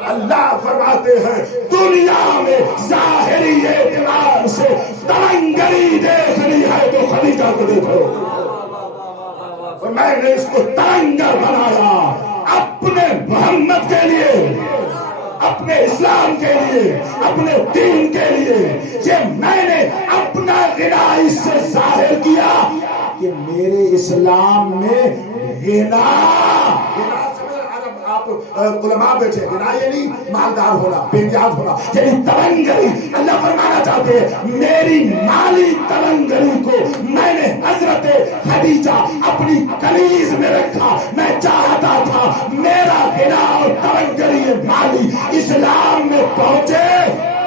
اللہ فرماتے ہیں دنیا میں ظاہری اعتبار سے ترنگری دیکھنی ہے تو خدیجہ کو دیکھو. میں نے اس کو ترنگر بنایا اپنے محمد کے لیے, اپنے اسلام کے لیے, اپنے دین کے لیے. یہ میں نے اپنا غنا اس سے ظاہر کیا کہ میرے اسلام میں غنا, آپ علماء بیٹھے, غنا یہ نہیں مالدار ہونا, بے نیاز ہونا, یعنی ترنگری. اللہ فرمانا چاہتے ہیں میری مالی ترنگری کو میں نے حضرت خدیجہ اپنی کنیز میں رکھا. میں چاہتا تھا میرا غنا اور ترنگری مالی اسلام میں پہنچے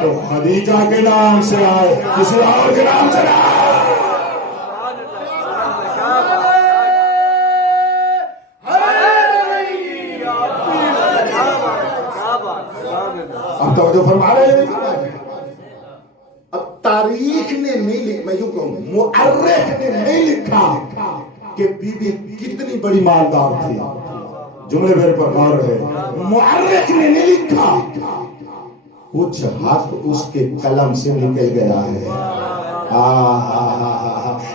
تو خدیجہ کے نام سے آئے, کسی اور کے نام سے آئے. اب توجہ فرما رہے ہیں. اب تاریخ نے نہیں لکھا, میں یوں کہوں مؤرخ نے نہیں لکھا کہ بی بی کتنی بڑی مالدار تھی. جملے میرے پر غور ہے. مؤرخ نے نہیں لکھا, کچھ حق اس کے قلم سے نکل گیا ہے.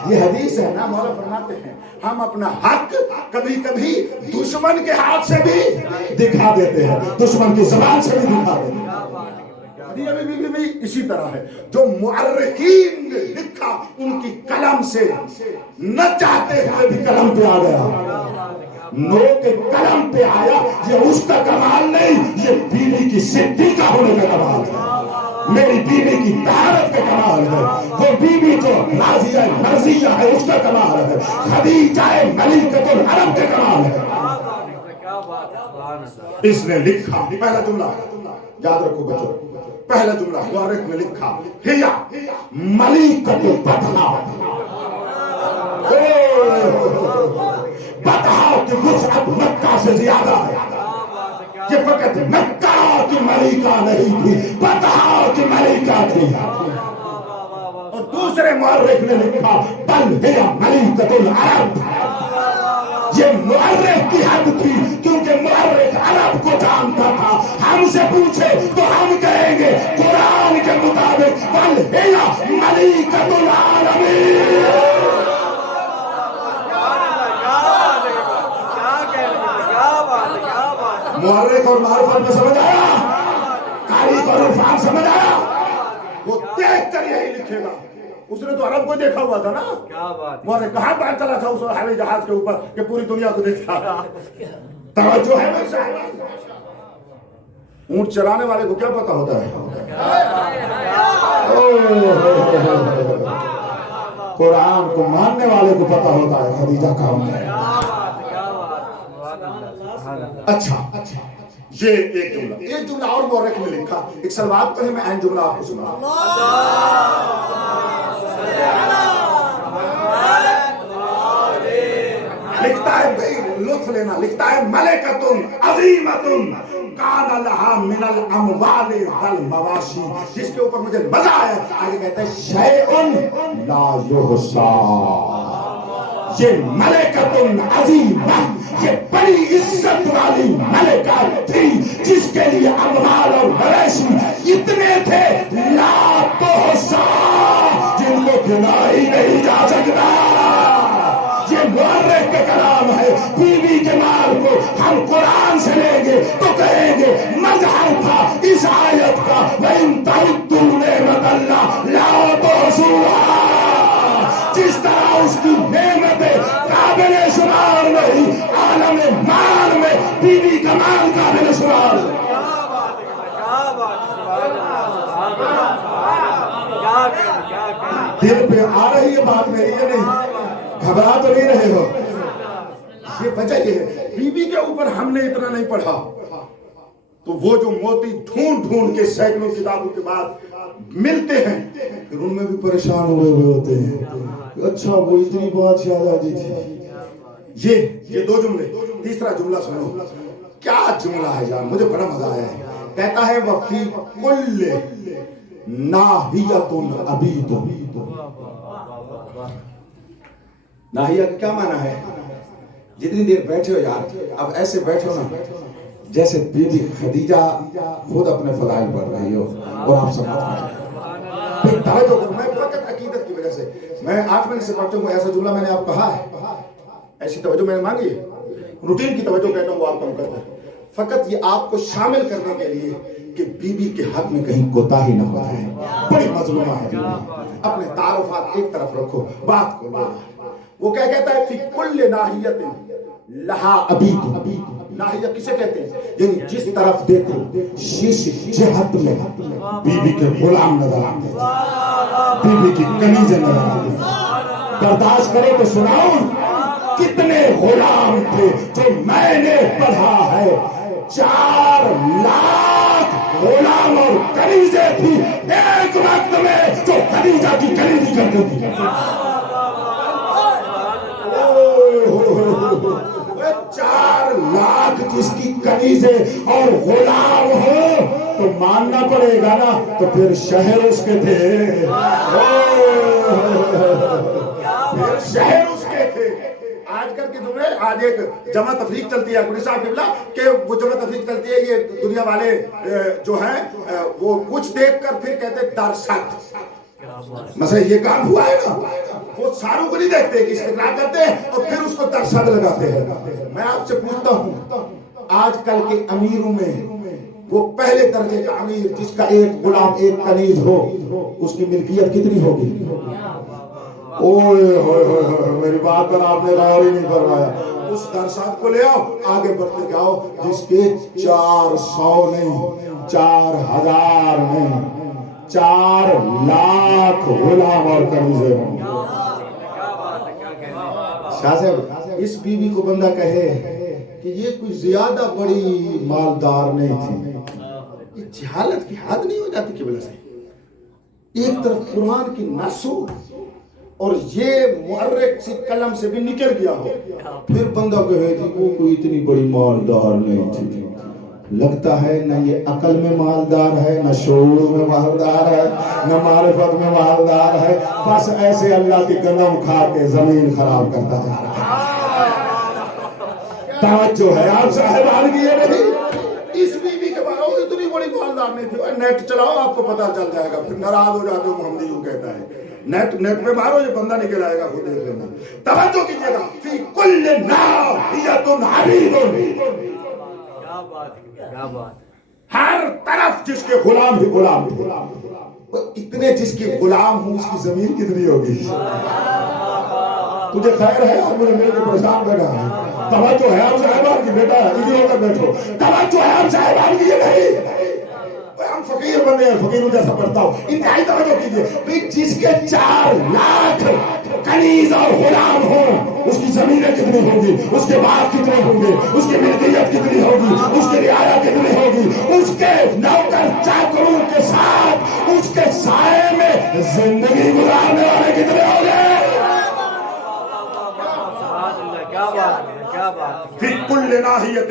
یہ حدیث ہے نا, مولا فرماتے ہیں ہم اپنا حق کبھی کبھی دشمن کے ہاتھ سے بھی دکھا دیتے ہیں, دشمن کی زبان سے بھی دکھا دیتے ہیں. بھی اسی طرح ہے. جو مؤرخین نے لکھا ان کی قلم سے نہ چاہتے ہوئے بھی قلم پہ آ گیا. نو کے قلم پہ آیا, یہ اس کا کمال نہیں, یہ بیوی کی صدیقہ ہونے کا کمال ہے. میری بیوی کی طہارت کا کمال ہے. وہ بیوی جو راضیہ مرضیہ ہے اس کا کمال ہے. خدیجہ ملکۃ العرب کا کمال ہے. اس نے لکھا پہلا جملہ یاد رکھو بچوں, پہلا جملہ مؤرخ نے لکھا ہیا ملکۃ البطحاء. بطحاء کی وسعت مکہ سے زیادہ ہے. یہ فقط مکہ کی ملکہ نہیں تھی, بطحاء کی ملکہ تھی. اور دوسرے مؤرخ نے لکھا بل ہی ملکۃ العرب. یہ مؤرخ کی حد تھی کیونکہ مؤرخ عرب کو جانتا تھا. ہم سے پوچھے تو ہم کہیں گے قرآن کے مطابق بل ہی ملکۃ العالمین. مؤرخ اور معرفت میں سمجھ آیا, تاریخ اور عرفان سمجھ آیا. وہ دیکھ کر یہی لکھے گا. اس نے تو عرب کو دیکھا ہوا تھا نا. مؤرخ کہاں پیر چلا تھا اس ہوائی جہاز کے اوپر کہ پوری دنیا کو دیکھتا. توجہ ہے بھائی صاحب. اونٹ چلانے والے کو کیا پتا ہوتا ہے؟ قرآن کو ماننے والے کو پتا ہوتا ہے خدیجہ کون ہے. اچھا یہ ایک جملہ اور مورخ نے لکھا. ایک سلوات پڑھے, میں این جملہ آپ کو سنا. لکھتا ہے بھائی لطف لینا, لکھتا ہے ملکۃ عظیمۃ کان لہا من الاموال والمواشی، جس کے اوپر مجھے مزہ آیا. آگے کہتے ہیں شیء لا یحصا، یہ ملکۃ عظیمہ، یہ بڑی عزت والی ملکہ تھی جس کے لیے اموال اور مویشی اتنے تھے لا تحصا، جن کو گنا ہی نہیں جا سکتا. یہ مورخ کا کلام ہے. بیوی کے مال کو ہم قرآن سے لیں گے تو کہیں گے مظہر تھا اس آیت کا وَإِن تَعُدُّوا نِعْمَتَ اللَّهِ لَا تُحْصُوهَا. جس طرح اس کی نعمتیں قابل شمار نہیں، عالم مال میں بیوی کا مال قابل شمار. دل پہ آ رہی ہے بات میری یا نہیں؟ گھبرا تو نہیں رہے ہو؟ یہ وجہ یہ ہے بی بی کے اوپر ہم نے اتنا نہیں پڑھا تو وہ جو موتی ڈھونڈ ڈھونڈ کے سینکڑوں کتابوں کے بعد ملتے ہیں پھر ان میں بھی پریشان ہوئے ہوتے ہیں. اچھا وہ اتنی بات یاد آ گئی تھی. یہ دو جملے. تیسرا جملہ سنو، کیا جملہ ہے یار، مجھے بڑا مزہ آیا ہے. کہتا ہے وفی کل ناحیۃ عبید. ناحیہ کا کیا معنی ہے؟ جتنی دیر بیٹھے ہو یار، اب ایسے بیٹھو نا جیسے بی بی خدیجہ خود اپنے فضائل پڑھ رہی ہو اور آپ سب توجہ کرو. میں فقط عقیدت کی وجہ سے میں 8 منٹ سے پڑھتا ہوں. ایسا جملہ میں نے آپ کہا ہے، ایسی توجہ میں نے مانگی ہے. روٹین کی توجہ کہتا ہوں وہ آپ کم کرتے ہیں. فقط یہ آپ کو شامل کرنے کے لیے کہ بی بی کے حق میں کہیں کوتاہی نہ ہو جائے. بڑی مظلومہ ہے. اپنے تعارفات ایک طرف رکھو، بات کو لو. وہ کیا کہتا ہے فی کل ناحیت لہا عبید. ناحیہ کسے کہتے ہیں؟ یعنی جس طرف دیکھو جس جہت میں بی بی کے غلام نظر آتے ہیں، بی بی کی کنیزیں نظر آتی ہیں. برداشت کرو تو سناؤں کتنے غلام تھے جو میں نے پڑھا ہے. 4 لاکھ غلام اور کنیزیں تھی ایک وقت میں جو خدیجہ کی کنیزی کرتے تھی. 4 لاکھ جس کی کنیزیں اور غلام ہو تو ماننا پڑے گا نا، تو پھر شہر اس کے تھے. پھر شہر اس کے تھے. آج کل کے جملے، آج ایک جمع تفریق چلتی ہے پولیس صاحب قبلہ کہ وہ جمع تفریق چلتی ہے. یہ دنیا والے جو ہیں وہ کچھ دیکھ کر پھر کہتے درست. مثلا یہ کام ہوا ہے نا، وہ ساروں کو نہیں دیکھتے کہ استقرار کرتے ہیں اور پھر اس کو درصد لگاتے ہیں. میں آپ سے پوچھتا ہوں آج کل کے امیروں میں وہ پہلے درجے کا امیر جس کا ایک غلام ایک کنیز ہو، اس کی ملکیت کتنی ہوگی؟ اوئے ہوئے ہوئے، میری بات پر آپ نے غور ہی نہیں فرمایا. اس درصد کو لے آؤ، آگے بڑھتے جاؤ جس کے 400 نہیں، 4000 نہیں، 4 لاکھ غلام اور کنیزیں ہوں. شاہ صاحب اس بی بی کو بندہ کہے کہ یہ کوئی زیادہ بڑی مالدار نہیں تھی، یہ جہالت کی حد نہیں ہو جاتی کی وجہ سے؟ ایک طرف قرآن کی نصوص اور یہ مورخ سے قلم سے بھی نکل گیا ہو، پھر بندہ کہے کہ وہ کوئی اتنی بڑی مالدار نہیں تھی. لگتا ہے نہ یہ عقل میں مالدار ہے، نہ شعور میں مالدار ہے، نہ معرفت میں مالدار ہے. بس ایسے اللہ کی قدم کھا کے زمین خراب کرتا جا رہا ہے. توجہ ہے آپ صاحبان کی یہ نہیں. اس بی بی کے بعد وہ اتنی بڑی مالدار نہیں تھی. نیٹ چلاؤ آپ کو پتا چل جائے گا، پھر ناراض ہو جاتے ہو محمدی یوں کہتا ہے. نیٹ پہ مارو یہ بندہ نکل آئے گا، خود دیکھ لینا. توجہ کیجیے گا فی کل ناحیۃ عبید. ہر طرف جس کے غلام ہی غلام تھے. اتنے جس کے غلام ہوں اس کی زمین کتنی ہوگی؟ تجھے خیر ہے آپ مجھے مل کے پریشان بیٹھا ہے. توجہ ہے آپ صاحبان کی، بیٹا ادھر ہو کر بیٹھو. توجہ ہے آپ صاحبان کی، یہ نہیں ہم فقیر بندے ہیں، فقیروں جیسا پڑھتا ہوں. انتہائی توجہ کیجیے. جس کے 4 لاکھ کنیز اور غلام ہوں اس کی زمینیں کتنی ہوں گی، اس کے باغ کتنے ہوں گے، اس کی ملکیت کتنی ہوگی، اس کی رعایا کتنی ہوگی، اس کے نوکر چاکروں کے ساتھ اس کے سائے میں زندگی گزارنے والے کتنے ہوں گے. فی کل ناحیۃ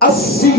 80,000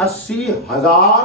80,000।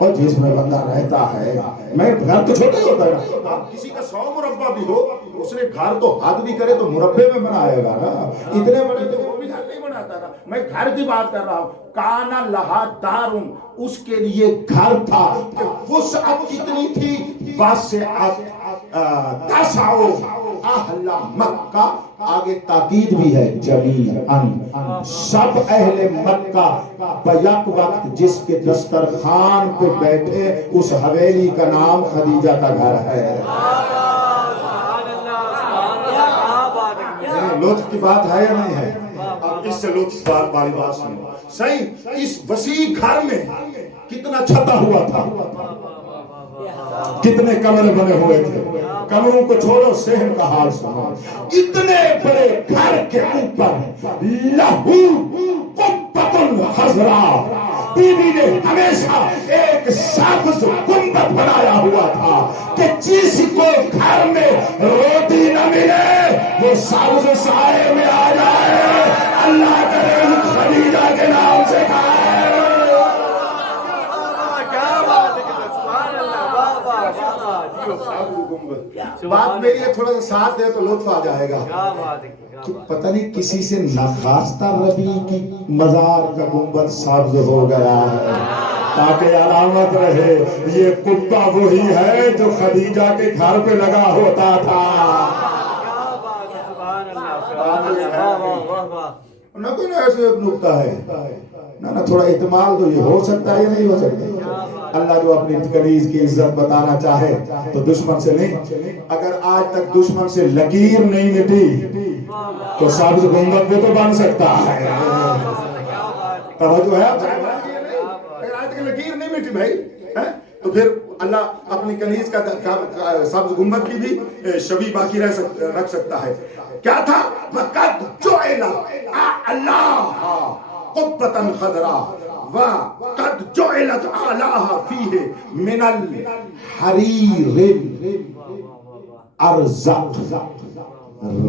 اور جس میں بندہ رہتا ہے، میں گھر تو چھوٹا ہی ہوتا ہے نا، آپ کسی کا 100 مربع بھی ہو، اس نے گھر تو حد بھی کرے تو مربع میں بنائے گا نا، اتنے بڑے تو وہ بھی گھر نہیں بناتا نا۔ میں گھر کی بات کر رہا ہوں، کانا لہا دارن، اس کے لیے گھر تھا کہ وسعت کتنی تھی، واسعت تسعو اہل مکہ، آگے تاکید بھی ہے، جمیعاً سب اہل مکہ بیک وقت جس کے دسترخوان پہ بیٹھے، اس حویلی کا نام خدیجہ کا گھر ہے۔ لطف کی بات ہے یا نہیں ہے؟ اب اس سے لطف والی بات سنو، صحیح اس وسیع گھر میں کتنا چھتا ہوا تھا، کتنے کمرے بنے ہوئے تھے، کمروں کو چھوڑو صحن کا حال سنو، اتنے بڑے گھر کے اوپر لہو قبۃ خضراء، بی بی نے ہمیشہ ایک سبز گنبد بنایا ہوا تھا کہ جس کو گھر میں روٹی نہ ملے وہ سبز سائے میں آ جائے، اللہ کرے خدیجہ کے نام سے کھائے۔ بات میری ہے، تھوڑا سا ساتھ دے تو لطف آ جائے گا۔ پتہ نہیں کسی سے ناخواستہ ربی کی مزار کا گنبد سبز ہو گیا ہے، تاکہ علامت رہے یہ کتا وہی ہے جو خدیجہ کے گھر پہ لگا ہوتا تھا۔ نہ کوئی نہ ایسے ایک نکتہ ہے نہ تھوڑا احتمال تو یہ ہو سکتا ہے یا نہیں ہو سکتا۔ اللہ جو اپنی کنیز کی عزت بتانا چاہے تو دشمن سے نہیں، اگر آج تک دشمن سے لکیر نہیں مٹی تو سبز گنبد بھی تو بن سکتا ہے۔ توجہ ہے؟ اگر آج تک لکیر نہیں مٹی بھائی تو پھر اللہ اپنی کنیز کا سبز گنبد کی بھی شبیہ باقی رکھ سکتا ہے۔ کیا تھا؟ وَقَدْ جُعِلَ أَعْلَاهَا قُبَّةً خَضْرَاءَ وَقَدْ جُعِلَتْ أَعْلَاهَا فِيهِ مِنَ الْحَرِيرِ الْأَرْزَقِ،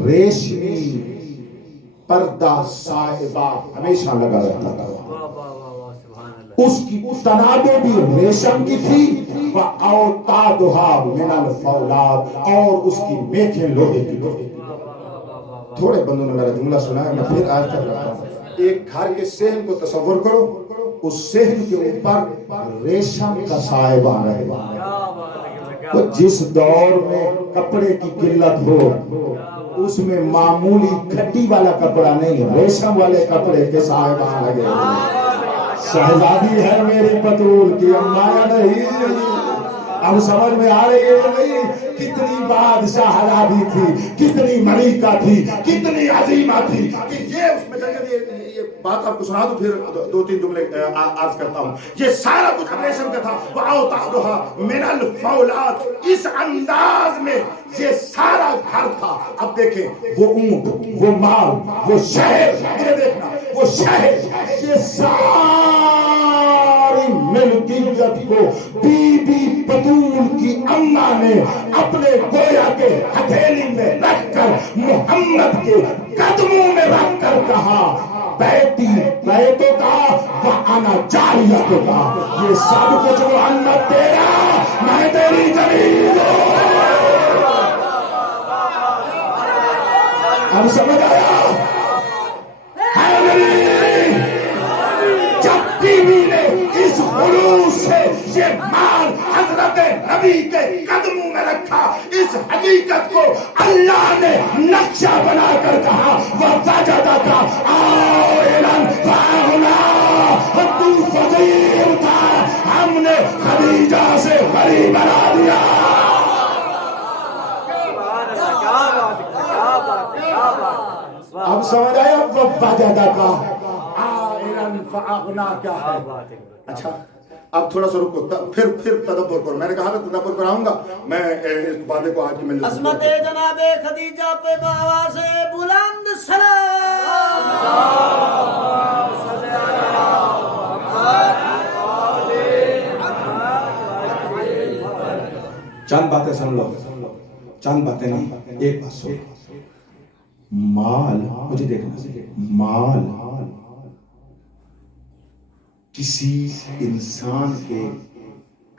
ریشمی پردہ صاحبہ ہمیشہ لگا رہتا تھا، اس کی تنابیں بھی ریشم کی تھی، وَأَوْتَادُهَا مِنَ الْفَوْلَادِ، اور اس کی میخیں لوہے کی تھی۔ تھوڑے بندوں نے میرا جملہ سنا ہے، میں پھر آج تک رہا ہوں۔ ایک گھر کے صحن کو تصور کرو، اس صحن کے اوپر ریشم کا سائبہ رہے گا۔ تو جس دور میں کپڑے کی قلت ہو، اس میں معمولی کھٹی والا کپڑا نہیں، ریشم والے کپڑے کے سائبہ لگے۔ شہزادی ہے میری بطول کی امایا نہیں، اب سمجھ میں آ رہی ہے نہیں؟ کتنی بادشاہ حلادی تھی، کتنی ملکہ تھی، کتنی عظیمہ تھی کہ یہ اس میں یہ بات آپ کو سنا دوں، پھر دو تین جملے عرض کرتا ہوں۔ یہ سارا کچھ ریشم کا تھا، وَأَوْتَادُهَا مِنَ الْفَوْلَادِ، اس انداز میں یہ سارا گھر تھا۔ اب دیکھیں وہ اونٹ، وہ مال، وہ شہر، یہ دیکھنا وہ شہر، یہ ساری ملکیت کو بی بی بطول کی اماں نے اپنے گویا کے ہتھیلی میں رکھ کر محمد کے قدموں میں رکھ کر کہا، بیٹی بیٹو کا وَأَنَا جَارِيَتُ کا، یہ سب کچھ محمد تیرا، میں تیری کنیز ہوں۔ اب سمجھ آیا؟ جب بیوی نے اس خلوص سے یہ مال حضرت نبی کے قدموں میں رکھا، اس حقیقت کو اللہ نے نقشہ بنا کر کہا، وَوَجَدَكَ عَائِلًا فَأَغْنَىٰ، تو فقیر تھا، ہم نے خدیجہ سے غریب بنا دیا۔ اب سمجھ آیا؟ وَوَجَدَكَ عَائِلًا فَأَغْنَىٰ کیا ہے؟ اچھا اب تھوڑا سا رکو، پھر تدبر کرو۔ میں نے کہا تھا تدبر کراؤں گا، میں اس باتیں کو آج کی مجلس عظمت جناب خدیجہ پہ بآواز بلند سلام۔ چند باتیں سن لو، چند باتیں نہیں، ایک بات سن۔ مال، مجھے دیکھنا، مال کسی انسان کے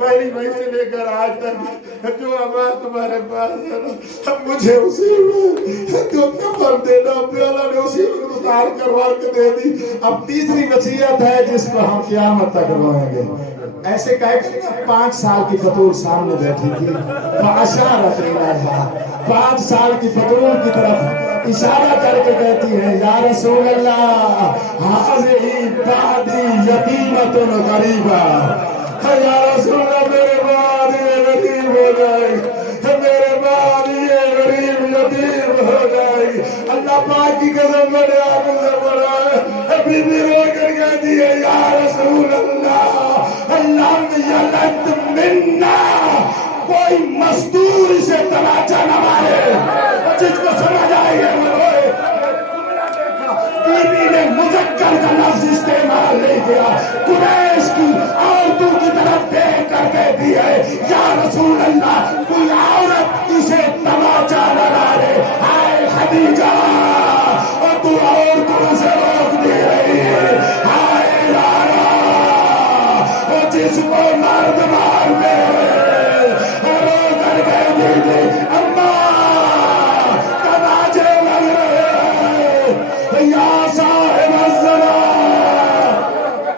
پہلی مئی سے لے کر آج تک جو امان تمہارے پاس ہے نا، اب مجھے اسی میں جو نفر دینا پہ اللہ نے اسی میں اتار کر ور کے دے دی. اب تیسری وصیت ہے جس کو ہم قیامت تک روئیں گے. ایسے کہہ کہ 5 سال کی بطول سامنے بیٹھی تھی، فاشارت الیہا، 5 سال کی بطول کی طرف اشارہ کر کے کہتی ہے یا رسول اللہ حاضی بعدی یتیمۃ غریبہ. یا رسول اللہ میرے بعد یہ غریب ہو جائے گی، میرے بعد یہ غریب یتیم ہو جائے گی. اللہ پاک کی قسم میرے آنکھوں سے پڑا ہے. بی بی رو کر کہتی ہے یا رسول اللہ لم یلد منا، کوئی مزدور اسے تماچا نہ مارے. جس کو سمجھ آئی ہے وہ روئے. بی بی نے مذکر کا لفظ استعمال نہیں کیا، قریش کی عورتوں کی طرف دیکھ کر کہتی ہے یا رسول اللہ کوئی عورت اسے تماچا نہ مارے. ہائے خدیجہ اور تو عورتوں سے روک دے رہی ہے. ہائے لارا جس کو مرد مار دے